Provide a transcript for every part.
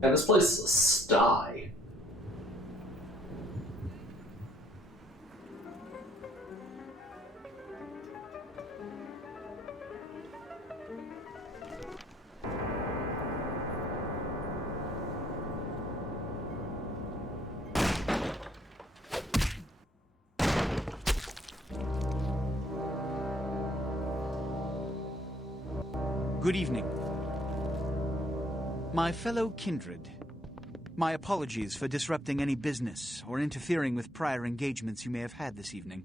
And this place is a sty. Good evening. My fellow kindred, my apologies for disrupting any business or interfering with prior engagements you may have had this evening.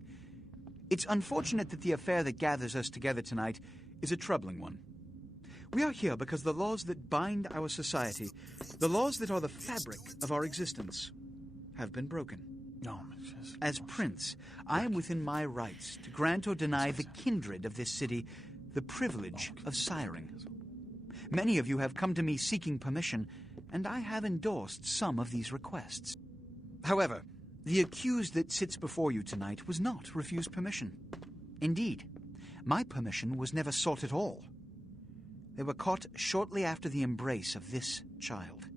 It's unfortunate that the affair that gathers us together tonight is a troubling one. We are here because the laws that bind our society, the laws that are the fabric of our existence, have been broken. As Prince, I am within my rights to grant or deny the kindred of this city the privilege of siring. Many of you have come to me seeking permission, and I have endorsed some of these requests. However, the accused that sits before you tonight was not refused permission. Indeed, my permission was never sought at all. They were caught shortly after the embrace of this child.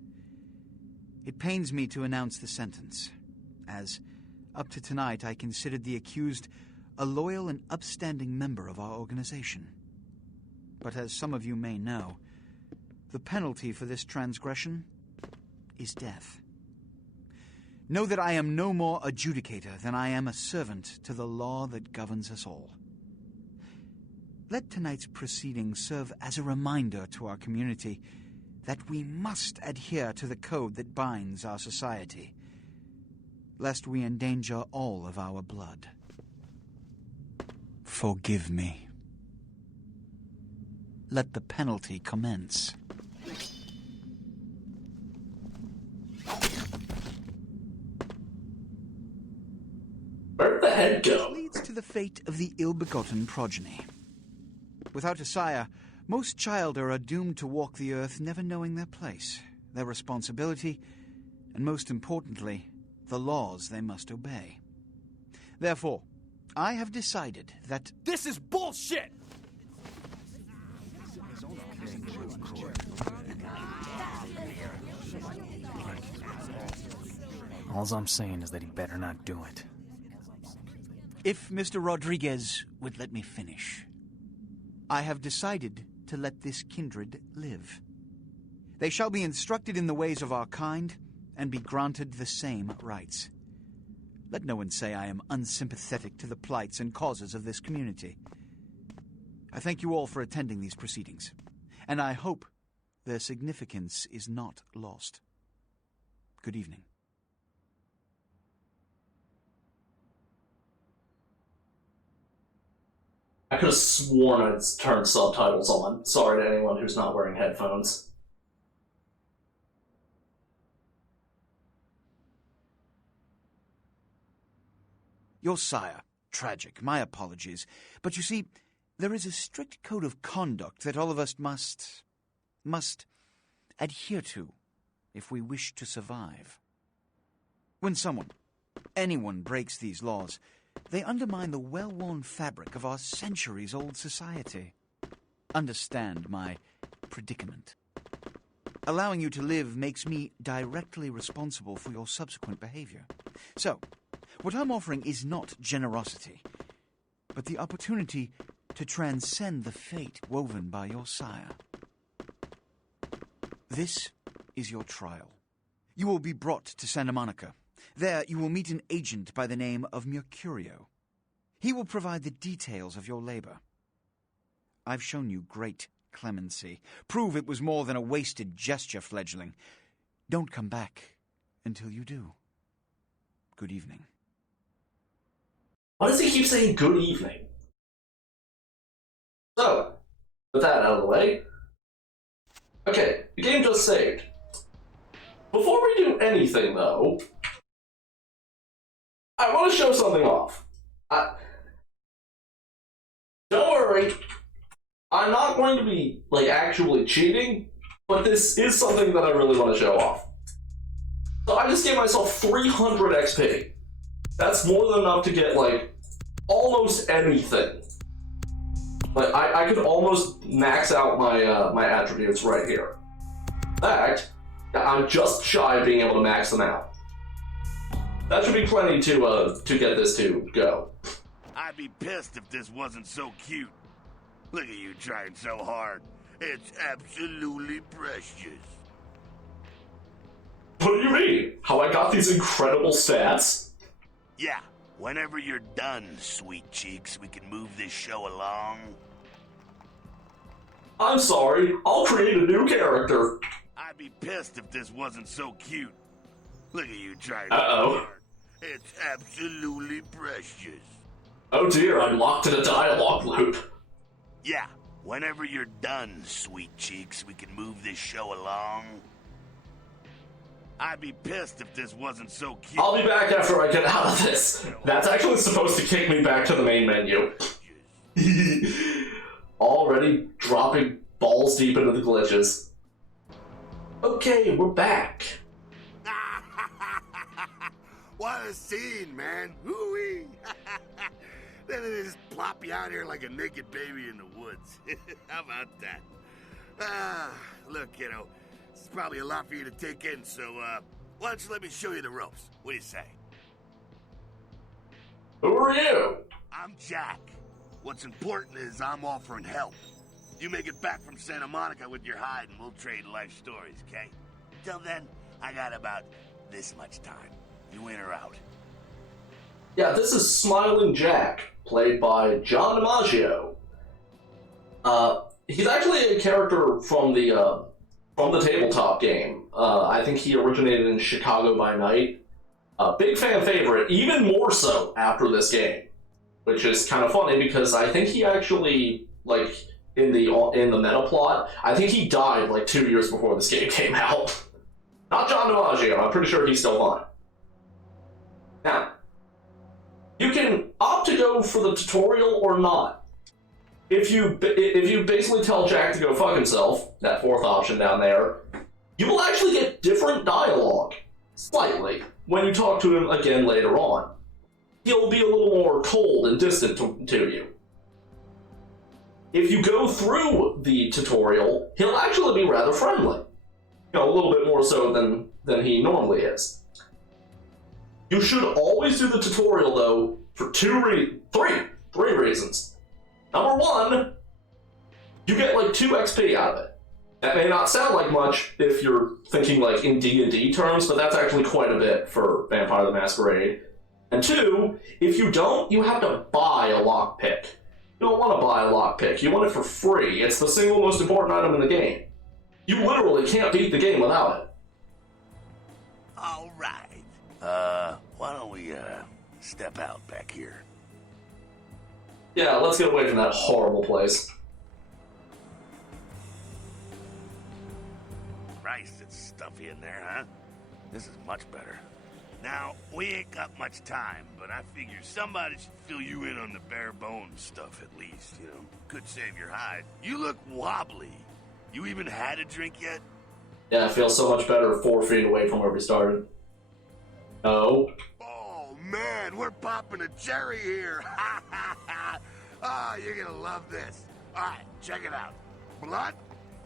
It pains me to announce the sentence, as up to tonight I considered the accused a loyal and upstanding member of our organization. But as some of you may know, the penalty for this transgression is death. Know that I am no more adjudicator than I am a servant to the law that governs us all. Let tonight's proceedings serve as a reminder to our community that we must adhere to the code that binds our society, lest we endanger all of our blood. Forgive me. Let the penalty commence. Where'd the head go? This leads to the fate of the ill-begotten progeny. Without a sire, most childer are doomed to walk the earth never knowing their place, their responsibility, and most importantly, the laws they must obey. Therefore, I have decided that... This is bullshit! All I'm saying is that he better not do it. If Mr. Rodriguez would let me finish. I have decided to let this kindred live. They shall be instructed in the ways of our kind and be granted the same rights. Let no one say I am unsympathetic to the plights and causes of this community. I thank you all for attending these proceedings, and I hope their significance is not lost. Good evening. I could have sworn it's turned subtitles on. Sorry to anyone who's not wearing headphones. Your sire, tragic, my apologies. But you see, there is a strict code of conduct that all of us must adhere to if we wish to survive. When anyone breaks these laws, they undermine the well-worn fabric of our centuries-old society. Understand my predicament. Allowing you to live makes me directly responsible for your subsequent behavior. So, what I'm offering is not generosity, but the opportunity to transcend the fate woven by your sire. This is your trial. You will be brought to Santa Monica. There you will meet an agent by the name of Mercurio. He will provide the details of your labor. I've shown you great clemency. Prove it was more than a wasted gesture, fledgling. Don't come back until you do. Good evening. Why does he keep saying good evening? So, with that out of the way, okay, the game just saved. Before we do anything, though, I want to show something off. Don't worry, I'm not going to be, actually cheating, but this is something that I really want to show off. So I just gave myself 300 XP. That's more than enough to get, almost anything. I could almost max out my my attributes right here. In fact, I'm just shy of being able to max them out. That should be plenty to get this to go. I'd be pissed if this wasn't so cute. Look at you trying so hard. It's absolutely precious. What do you mean? How I got these incredible stats? Yeah, whenever you're done, sweet cheeks, we can move this show along. I'm sorry, I'll create a new character. I'd be pissed if this wasn't so cute. Look at you trying Uh-oh. so hard. It's absolutely precious. Oh dear, I'm locked in a dialogue loop. Yeah, whenever you're done, sweet cheeks, we can move this show along. I'd be pissed if this wasn't so cute. I'll be back after I get out of this. That's actually supposed to kick me back to the main menu. Already dropping balls deep into the glitches. Okay, we're back. What a scene, man. Hoo-wee. Then they just plop you out here like a naked baby in the woods. How about that? Look, kiddo, it's probably a lot for you to take in, so, why don't you let me show you the ropes? What do you say? Who are you? I'm Jack. What's important is I'm offering help. You make it back from Santa Monica with your hide and we'll trade life stories, okay? Till then, I got about this much time. You in or out? Yeah, this is Smiling Jack, played by John DiMaggio. He's actually a character from the tabletop game. I think he originated in Chicago by Night. Big fan favorite, even more so after this game. Which is kind of funny because I think he actually, like, in the meta plot, I think he died like 2 years before this game came out. Not John DiMaggio, I'm pretty sure he's still on. Now, you can opt to go for the tutorial or not. If you basically tell Jack to go fuck himself, that fourth option down there, you will actually get different dialogue, slightly, when you talk to him again later on. He'll be a little more cold and distant to you. If you go through the tutorial, he'll actually be rather friendly. You know, a little bit more so than he normally is. You should always do the tutorial, though, for three reasons. Number one, you get like 2 XP out of it. That may not sound like much if you're thinking like in D&D terms, but that's actually quite a bit for Vampire the Masquerade. And 2, if you don't, you have to buy a lockpick. You don't want to buy a lockpick, you want it for free. It's the single most important item in the game. You literally can't beat the game without it. Alright. Why don't we, step out back here? Yeah, let's get away from that horrible place. Christ, it's stuffy in there, huh? This is much better. Now, we ain't got much time, but I figure somebody should fill you in on the bare bones stuff at least, you know? Could save your hide. You look wobbly. You even had a drink yet? Yeah, I feel so much better 4 feet away from where we started. No. Oh, man, we're popping a cherry here. You're gonna love this. All right, check it out. Blood,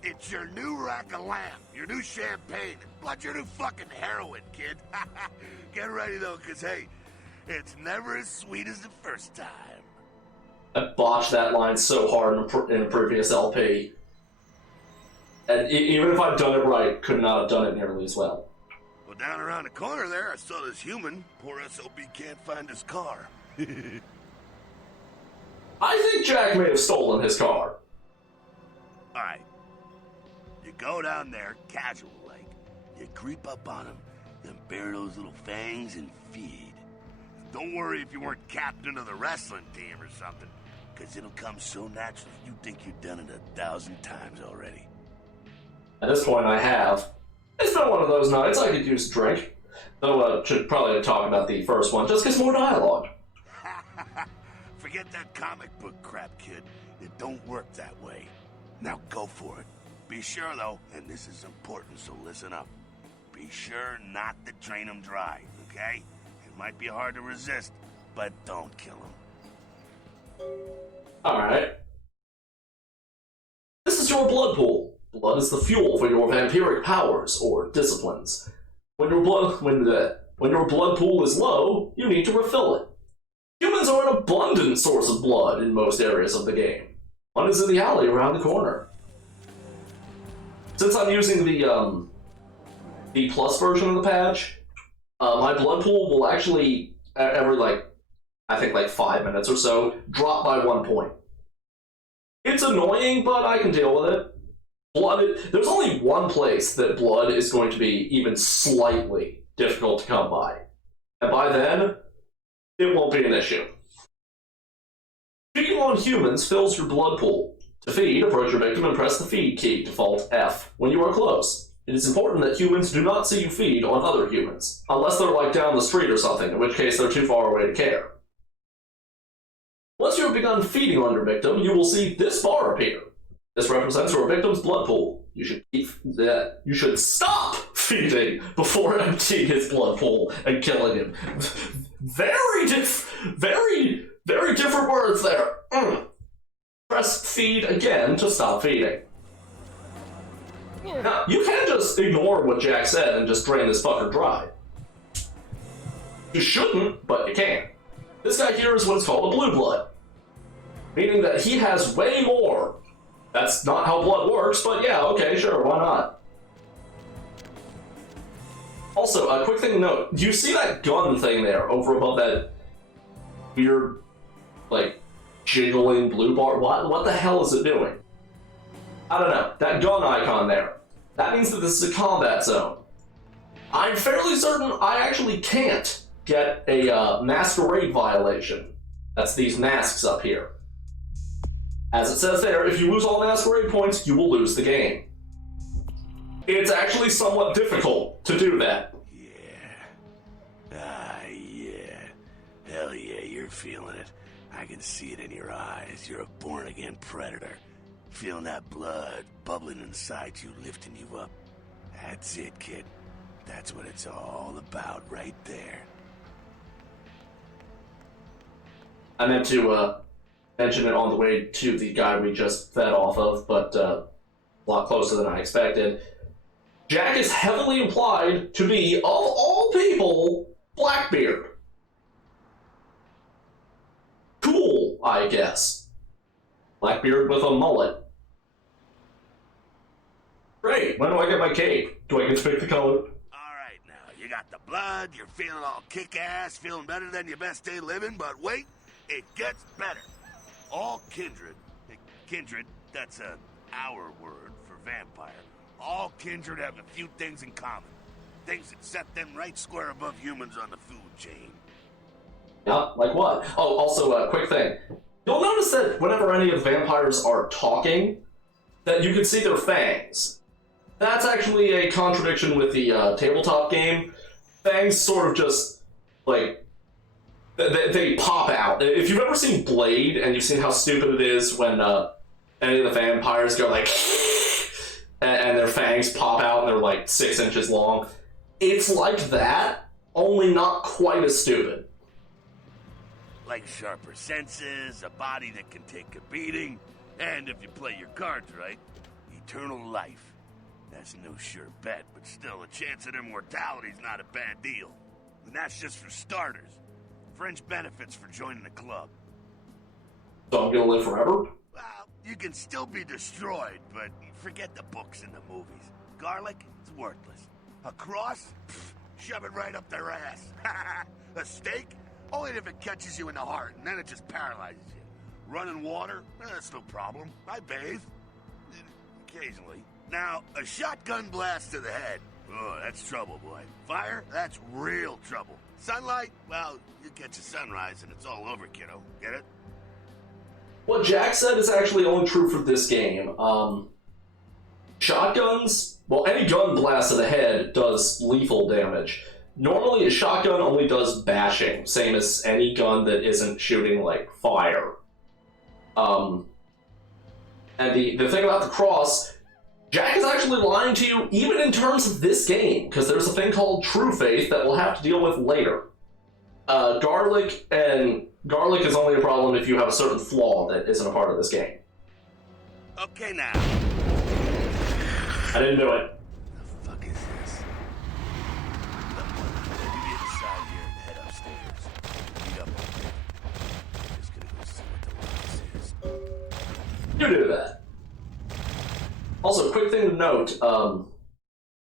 it's your new rack of lamb, your new champagne. Blood, your new fucking heroin, kid. Get ready, though, because, hey, it's never as sweet as the first time. I botched that line so hard in a previous LP. And even if I'd done it right, could not have done it nearly as well. Well, down around the corner there, I saw this human. Poor SOB can't find his car. I think Jack may have stolen his car. All right. You go down there, casual like. You creep up on him, then bare those little fangs and feed. Don't worry if you weren't captain of the wrestling team or something, because it'll come so natural you think you've done it 1,000 times already. At this point, I have. It's been one of those nights I could use a drink. Though, should probably talk about the first one, just 'cause more dialogue. Forget that comic book crap, kid. It don't work that way. Now go for it. Be sure, though, and this is important, so listen up. Be sure not to drain him dry, okay? It might be hard to resist, but don't kill him. Alright. This is your blood pool. Blood is the fuel for your vampiric powers or disciplines. When your blood pool is low, you need to refill it. Humans are an abundant source of blood in most areas of the game. One is in the alley around the corner. Since I'm using the plus version of the patch, my blood pool will actually, every I think 5 minutes or so, drop by 1 point. It's annoying, but I can deal with it. There's only one place that blood is going to be even slightly difficult to come by. And by then, it won't be an issue. Feeding on humans fills your blood pool. To feed, approach your victim and press the feed key, default F, when you are close. It is important that humans do not see you feed on other humans, unless they're down the street or something, in which case they're too far away to care. Once you have begun feeding on your victim, you will see this bar appear. This represents your victim's blood pool. You should stop feeding before emptying his blood pool and killing him. Very different words there. Press feed again to stop feeding. Now, you can't just ignore what Jack said and just drain this fucker dry. You shouldn't, but you can. This guy here is what's called a blue blood, meaning that he has way more. That's not how blood works, but yeah, okay, sure, why not? Also, a quick thing to note, do you see that gun thing there over above that weird, jiggling blue bar? What the hell is it doing? I don't know. That gun icon there. That means that this is a combat zone. I'm fairly certain I actually can't get a Masquerade violation. That's these masks up here. As it says there, if you lose all Masquerade points, you will lose the game. It's actually somewhat difficult to do that. Yeah. Hell yeah, you're feeling it. I can see it in your eyes. You're a born-again predator. Feeling that blood bubbling inside you, lifting you up. That's it, kid. That's what it's all about right there. I meant to mention it on the way to the guy we just fed off of, but a lot closer than I expected. Jack is heavily implied to be, of all people, Blackbeard. Cool, I guess. Blackbeard with a mullet. Great, when do I get my cape? Do I get to pick the color? Alright now, you got the blood, you're feeling all kick-ass, feeling better than your best day living, but wait, it gets better. All kindred, that's our word for vampire. All kindred have a few things in common. Things that set them right square above humans on the food chain. Yeah, like what? Oh, also, a quick thing. You'll notice that whenever any of the vampires are talking, that you can see their fangs. That's actually a contradiction with the tabletop game. Fangs sort of just, they pop out. If you've ever seen Blade, and you've seen how stupid it is when any of the vampires go and their fangs pop out and they're 6 inches long, it's like that, only not quite as stupid. Like sharper senses, a body that can take a beating, and if you play your cards right, eternal life. That's no sure bet, but still, a chance at immortality's not a bad deal. And that's just for starters. Fringe benefits for joining the club. So I'm gonna live forever? Well, you can still be destroyed, but forget the books and the movies. Garlic, it's worthless. A cross? Pfft, shove it right up their ass. A stake? Only if it catches you in the heart, and then it just paralyzes you. Running water? That's no problem. I bathe. Occasionally. Now, a shotgun blast to the head. Oh, that's trouble, boy. Fire? That's real trouble. Sunlight? Well, you catch a sunrise and it's all over, kiddo. Get it? What Jack said is actually only true for this game. Shotguns, well, any gun blast to the head does lethal damage. Normally, a shotgun only does bashing, same as any gun that isn't shooting, fire. And the thing about the cross, Jack is actually lying to you even in terms of this game, because there's a thing called True Faith that we'll have to deal with later. Garlic is only a problem if you have a certain flaw that isn't a part of this game. Okay, now. I didn't do it. The fuck is this? Look, you get inside here and head upstairs. Meet up with me. I'm just gonna go see what the latest is. You do that. Also, quick thing to note,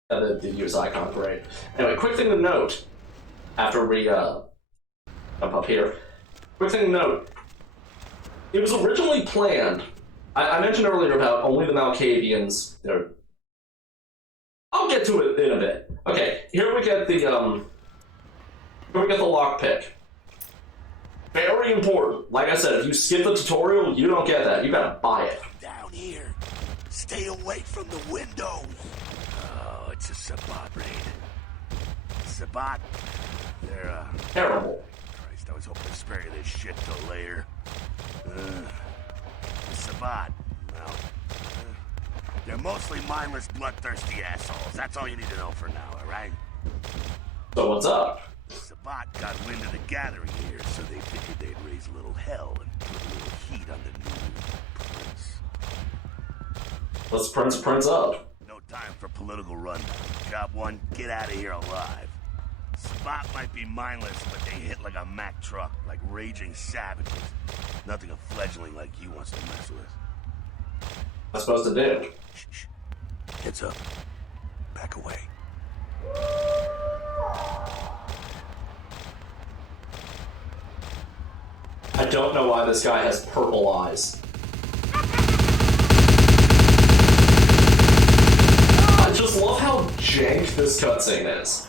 the use icon, great. Anyway, quick thing to note, after we, jump up here. Quick thing to note, it was originally planned, I mentioned earlier about only the Malkavians, I'll get to it in a bit. Okay, here we get the lockpick. Very important. Like I said, if you skip the tutorial, you don't get that. You gotta buy it. Down here. Stay away from the windows. Oh, it's a Sabat raid. Sabat, they're, Terrible. Christ, I was hoping to spare you this shit till later. The Sabat, well, they're mostly mindless, bloodthirsty assholes. That's all you need to know for now, alright? So what's up? Sabat got wind of the gathering here, so they figured they'd raise a little hell and put a little heat on the new prince. Let's Prince up. No time for political rundown. Job one, get out of here alive. Sabat might be mindless, but they hit like a Mack truck, like raging savages. Nothing a fledgling like you wants to mess with. What's supposed to do? Shh. Heads up. Back away. I don't know why this guy has purple eyes. I just love how jank this cutscene is.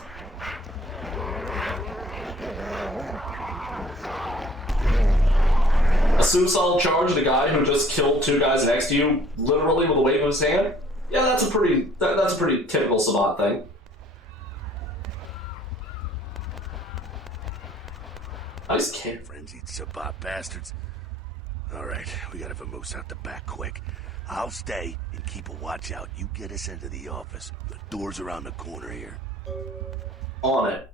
A suicidal charge at a guy who just killed two guys next to you, literally with a wave of his hand? Yeah, that's a pretty typical Sabat thing. Nice kid. Frenzied Sabat bastards. Alright, we gotta vamoose out the back quick. I'll stay and keep a watch out. You get us into the office. The door's around the corner here. On it.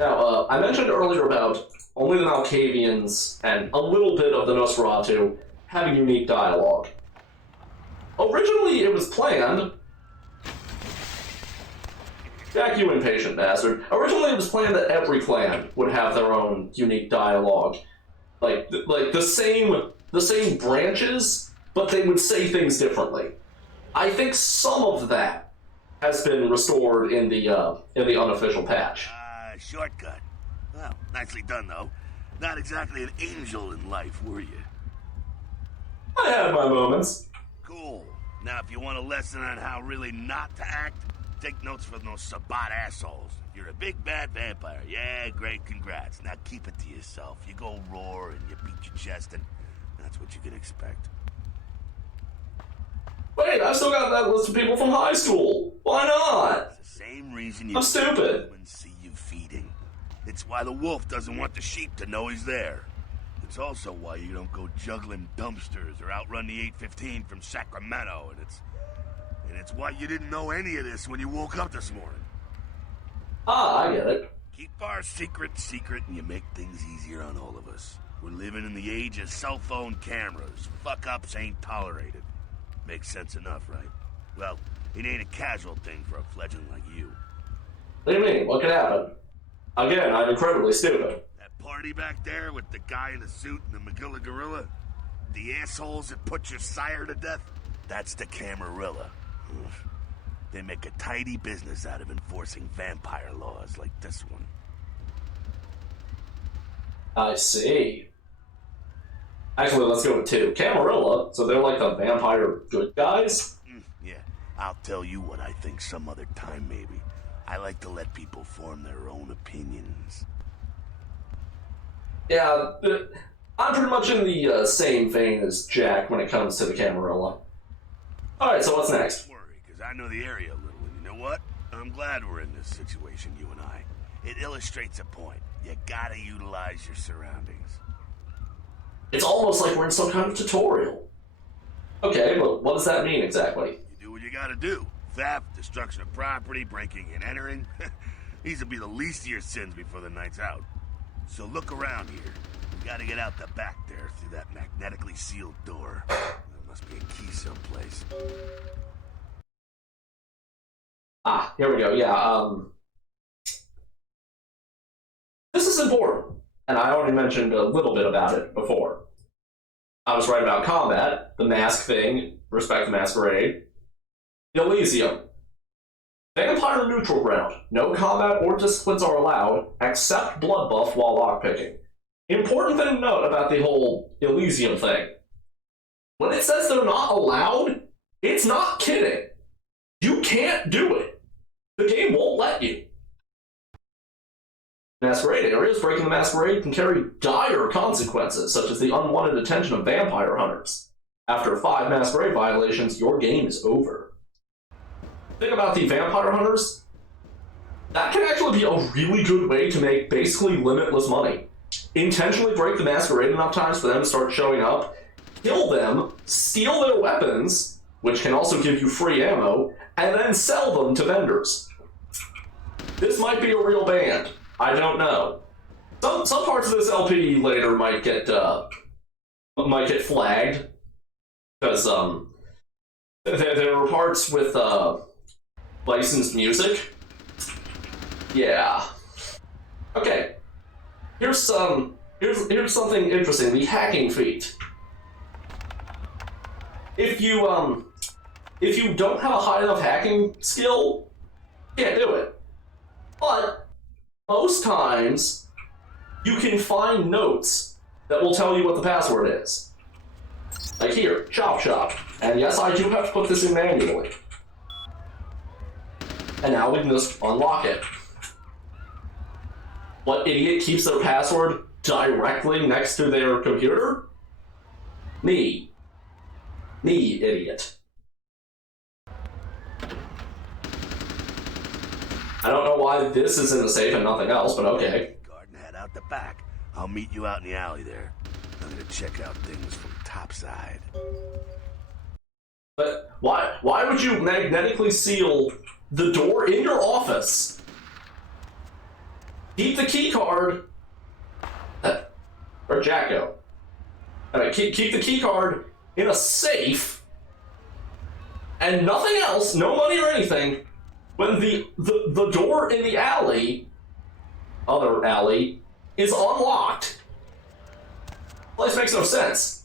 Now, I mentioned earlier about only the Malkavians and a little bit of the Nosferatu having unique dialogue. Originally, it was planned. Jack, you impatient bastard. Originally, it was planned that every clan would have their own unique dialogue. Like the same branches, but they would say things differently. I think some of that has been restored in the unofficial patch. Shortcut. Well, nicely done, though. Not exactly an angel in life, were you? I had my moments. Cool. Now, if you want a lesson on how really not to act, take notes from those Sabat assholes. You're a big bad vampire. Yeah, great, congrats. Now keep it to yourself. You go roar and you beat your chest, and that's what you can expect. Wait, I still got that list of people from high school. Why not? It's the same reason I'm stupid. See you feeding. It's why the wolf doesn't want the sheep to know he's there. It's also why you don't go juggling dumpsters or outrun the 815 from Sacramento, and it's why you didn't know any of this when you woke up this morning. Ah, I get it. Keep our secret, and you make things easier on all of us. We're living in the age of cell phone cameras. Fuck-ups ain't tolerated. Makes sense enough, right? Well, it ain't a casual thing for a fledgling like you. What do you mean? What could happen? Again, I'm incredibly stupid. That party back there with the guy in the suit and the McGilla gorilla? The assholes that put your sire to death? That's the Camarilla. They make a tidy business out of enforcing vampire laws like this one. I see. Actually, let's go with two. Camarilla, so they're like the vampire good guys? Yeah, I'll tell you what I think some other time, maybe. I like to let people form their own opinions. Yeah, I'm pretty much in the same vein as Jack when it comes to the Camarilla. Alright, so what's next? Don't worry, because I know the area a little, and you know what? I'm glad we're in this situation, you and I. It illustrates a point. You gotta utilize your surroundings. It's almost like we're in some kind of tutorial. Okay, but what does that mean exactly? You do what you gotta do. Theft, destruction of property, breaking and entering. These will be the least of your sins before the night's out. So look around here. We gotta get out the back there through that magnetically sealed door. Must be a key someplace. Ah, here we go. Yeah, this is important, and I already mentioned a little bit about it before. I was right about combat, the mask thing, respect the Masquerade. Elysium. Vampire neutral ground. No combat or disciplines are allowed, except blood buff while lockpicking. Important thing to note about the whole Elysium thing. When it says they're not allowed, it's not kidding. You can't do it. The game won't let you. Masquerade areas. Breaking the Masquerade can carry dire consequences, such as the unwanted attention of vampire hunters. After 5 Masquerade violations, your game is over. Think about the vampire hunters. That can actually be a really good way to make basically limitless money. Intentionally break the Masquerade enough times for them to start showing up, kill them, steal their weapons, which can also give you free ammo, and then sell them to vendors. This might be a real band. I don't know. Some parts of this LP later might get flagged, because there were parts with licensed music. Yeah. Okay. Here's something interesting. The hacking feat. If you don't have a high enough hacking skill, you can't do it. But most times, you can find notes that will tell you what the password is. Like here, chop chop. And yes, I do have to put this in manually. And now we can just unlock it. What idiot keeps their password directly next to their computer? Me, idiot. I don't know why this is in the safe and nothing else, but okay. Garden head out the back. I'll meet you out in the alley there. I'm gonna check out things from topside. But why would you magnetically seal the door in your office? Keep the key card. Or Jacko. Keep the key card in a safe. And nothing else, no money or anything, when the door in the alley, other alley, is unlocked. Place makes no sense.